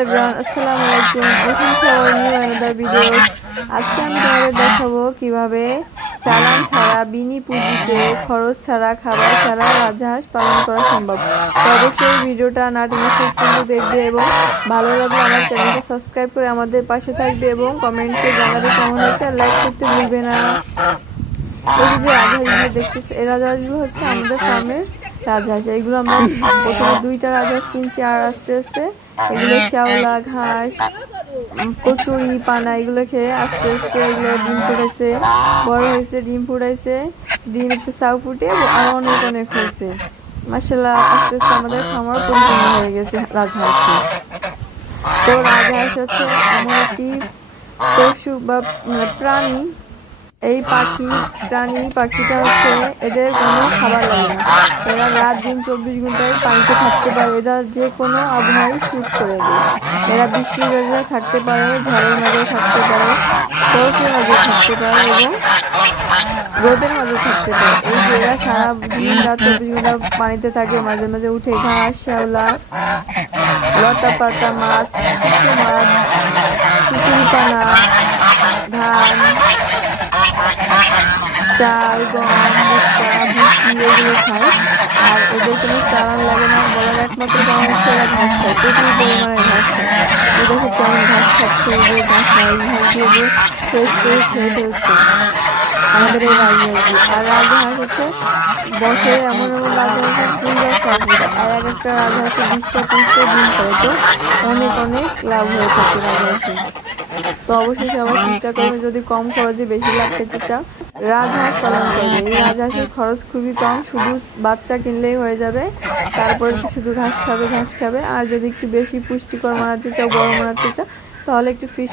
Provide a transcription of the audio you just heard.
Everyone, আসসালামু আলাইকুম। Welcome to our new another video. আজকে আমি তোমাদের দেখাবো কীভাবে চালান ছাড়া, বিনি পুঁজিতে খরচ ছাড়া, খাবার ছাড়া রাজহাঁস পালন করা সম্ভব। তো অবশ্যই ভিডিওটা না টেনে শেষ পর্যন্ত দেখবে এবং ভালো লাগলে আমার চ্যানেলটা সাবস্ক্রাইব করে আমাদের পাশে থাকবে এবং কমেন্টে জানাবে কেমন হয়েছে লাইক করতে ভুলবে না। এই যে রাজহাঁসগুলো দেখতেছি এই রাজহাঁসগুলো হচ্ছে আমাদের ফার্মের রাজহাঁস। এইগুলো আমরা প্রথমে দুইটা রাজহাঁস কিনছি আর আস্তে আস্তে শ্যাওলা, ঘাস কচুরি, পানা, এগুলো খেয়ে আস্তে আস্তে এগুলো ডিম ফুটাইছে। বড় হয়েছে, ডিম ফুটাইছে। ডিম একটু চাউ ফুটে অনেক অনেক হয়েছে। মার্শাল্লাহ আস্তে আস্তে আমাদের খামার পরিপূর্ণ হয়ে গেছে রাজহাঁসে। তো রাজহাঁস হচ্ছে এমন একটি পশু বা প্রাণী এই পাখি, প্রাণী, পাখিটা হচ্ছে এদের কোনো খাবার লাগে না। এরা রাত দিন চব্বিশ ঘন্টায় পানিতে থাকতে পারে। এরা যে কোনো আবহাওয়ায় শুট করে দেয়। এরা বৃষ্টির মাঝে থাকতে পারে, ঝড়ের মাঝে থাকতে পারে, বরফের মাঝে থাকতে পারে এবং রোদের মাঝে থাকতে পারে। এই যে এরা সারা দিন রাত চব্বিশ ঘণ্টা পানিতে থাকে, মাঝে মাঝে উঠে ঘাস, শ্যাওলা লতা পাতা মাছ মাছ চাল, গম, ভুট্টা এগুলো খায় আর এদের কোনো চালান লাগে না, বলার একমাত্র কারণ হচ্ছে এরা ঘাস খায়, প্রচুর পরিমাণে ঘাস খায়। এদেরকে কেমন ঘাস খাচ্ছে যে ঘাস নাই ঘাস দিয়ে দিয়ে শেষ করে খেয়ে ফেলছে। আমাদের এই রাজহাঁসগুলো আর রাজহাঁস হচ্ছে বছরে এমন এমন রাজহাঁস কুড়িটা সবজি আর এক একটা রাজহাঁসে বিশটা তিরিশটা ডিম করে তো অনেক অনেক লাভ হয়ে থাকে রাজহাঁসে তো অবশ্যই সবাই চিন্তা করবে যদি কম খরচে বেশি লাভ পেতে চাও, রাজহাঁস পালন করবে। এই রাজহাঁসের খরচ খুবই কম, শুধু বাচ্চা কিনলেই হয়ে যাবে, তারপরে শুধু ঘাস খাবে ঘাস খাবে, আর যদি একটু বেশি পুষ্টিকর মারাতে চাও বড় মারাতে চাও, তাহলে একটু ফিশ